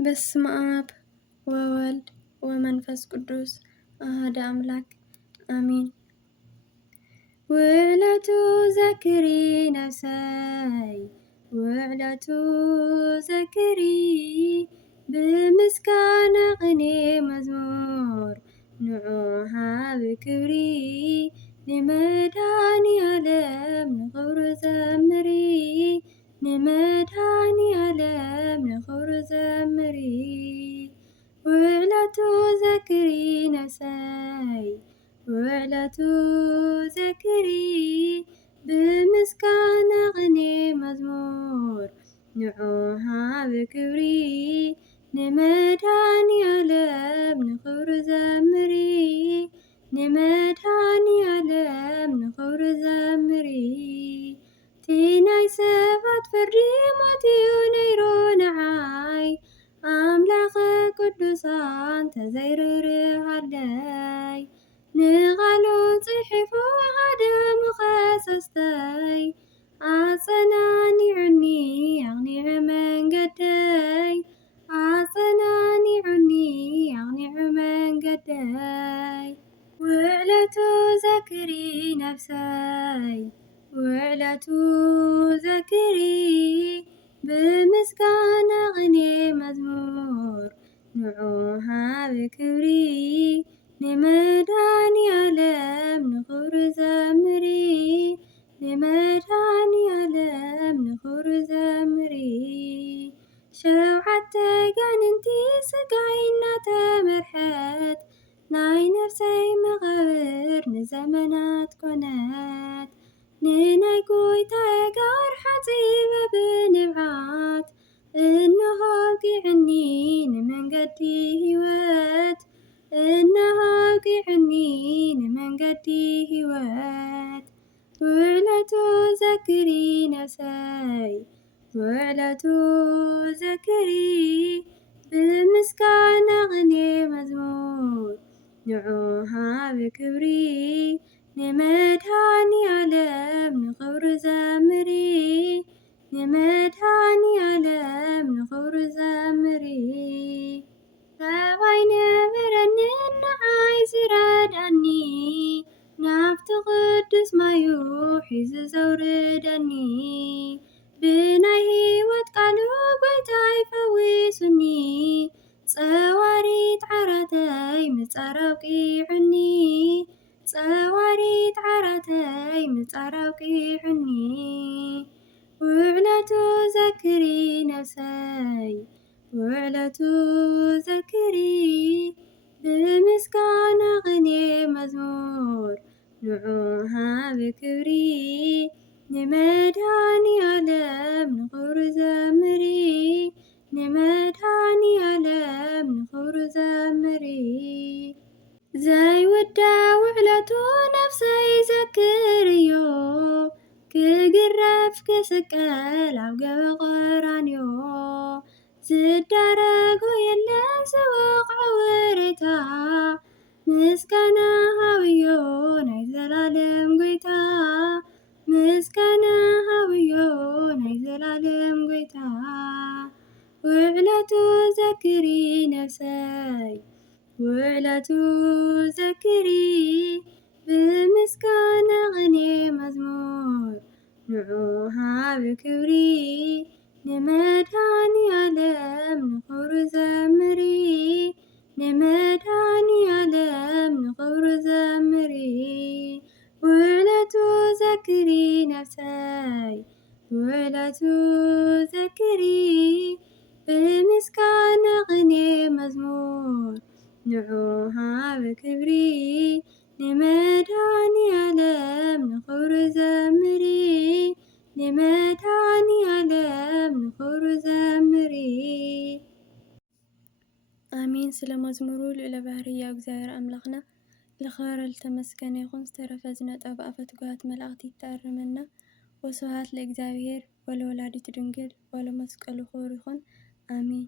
በስመ አብ ወወልድ ወመንፈስ ቅዱስ አሐዱ አምላክ አሜን። ውዕለቱ ዘክሪ ነፍሰይ ውዕለቱ ዘክሪ ብምስጋና ቅኔ መዝሙር ንዑሃብ ክብሪ ንመድኃኔዓለም ንክብሩ ዘምሪ ንመድኃኔዓለም ንክብሩ ዘምሪ ውዕለቱ ዘክሪ ነፍሰይ ውዕለቱ ዘክሪ ብምስጋና ቅኔ መዝሙር ንዑሃብ ክብሪ ንመድኃኔዓለም ንክብሩ ዘምሪ ንመድኃኔዓለም ንክብሩ ዘምሪ ናይ ሰባት ፍርዲ ሞት እዩ ነይሩ ንዓይ ኣምላኸ ቅዱሳን ተዘይርርሃለይ ንቓሉ ጽሒፉ ሃደሙ ኸሰስተይ ኣጸናኒዑኒ ኣቕኒዐ መንገደይ ኣጸናኒዑኒ ኣቕኒዐ መንገደይ ውዕለቱ ዘክሪ ነፍሰይ ውዕለቱ ዘክሪ ብምስጋና ቅኔ መዝሙር ንዑሃብ ክብሪ ንመድኃኔዓለም ንክብሩ ዘምሪ ንመድኃኔዓለም ንክብሩ ዘምሪ ሸውዓተ ጋንንቲ ስጋይ እናተመርሐት ናይ ነፍሰይ መቓብር ንዘመናት ኮነት ንናይ ጎይታየ ጋር ሓጺበ ብንብዓት እነሆ አውቂዕኒ ንመንገዲ ሕይወት እነሆ አውቂዕኒ ንመንገዲ ሕይወት ውዕለቱ ዘክሪ ነፍሰይ ውዕለቱ ዘክሪ ብምስጋና ቅኔ መዝሙር ንዑሃብ ክብሪ ንመድኃኔዓለም ንክብሩ ዘምሪ ንመድኃኔዓለም ንክብሩ ዘምሪ ሰብኣይ ነበረኒ ንዓይ ዝረዳእኒ ናብቲ ቅዱስ ማዩ ሒዙ ዘውርደኒ ብናይ ሕይወት ቃሉ ጎይታይ ፈዊሱኒ ጸዋሪት ዓራተይ ምጻር ኣውቂዑኒ ጸዋሪት ዓራተይ ምጻር ኣውቂዑኒ ውዕለቱ ዘክሪ ነፍሰይ ውዕለቱ ዘክሪ ብምስጋና ቅኔ መዝሙር ንዑሃብ ክብሪ ንመድኃኔዓለም ንክብሩ ዘምሪ ንመድኃኔዓለም ንክብሩ ዘምሪ ዘይውዳእ ውዕለቱ ነፍሰይ ዘክርዮ ክግረፍ ክስቀል ኣብ ገበ ቀራንዮ ዝዳረጎ የለን ዝወቕዖ ወሬታ ምስጋና ሃብዮ ናይ ዘላለም ጎይታ ምስጋና ሃብዮ ናይ ዘላለም ጎይታ ውዕለቱ ዘክሪ ነፍሰይ ውዕለቱ ዘክሪ ብምስጋና ቅኔ መዝሙር ንዑሃብ ክብሪ ንመድኃኔዓለም ንክብሩ ዘምሪ ንመድኃኔዓለም ንክብሩ ዘምሪ ውዕለቱ ዘክሪ ነፍሰይ ውዕለቱ ዘክሪ ብምስጋና ቅኔ መዝሙር ንዑሃብ ክብሪ ንመድኃኔዓለም ንክብሩ ዘምሪ ንመድኃኔዓለም ንክብሩ ዘምሪ አሜን። ስለ መዝሙሩ ልዕለ ባህርይ እግዚአብሔር አምላኽና ለኸበረ ለተመስገነ ይኹን። ዝተረፈ ዝነጠበ ኣፈ ትጉሃት መላእክት ይተኣረመና። ወስብሐት ለእግዚአብሔር ወለወላዲቱ ድንግል ወለመስቀሉ ክቡር ይኹን። አሜን።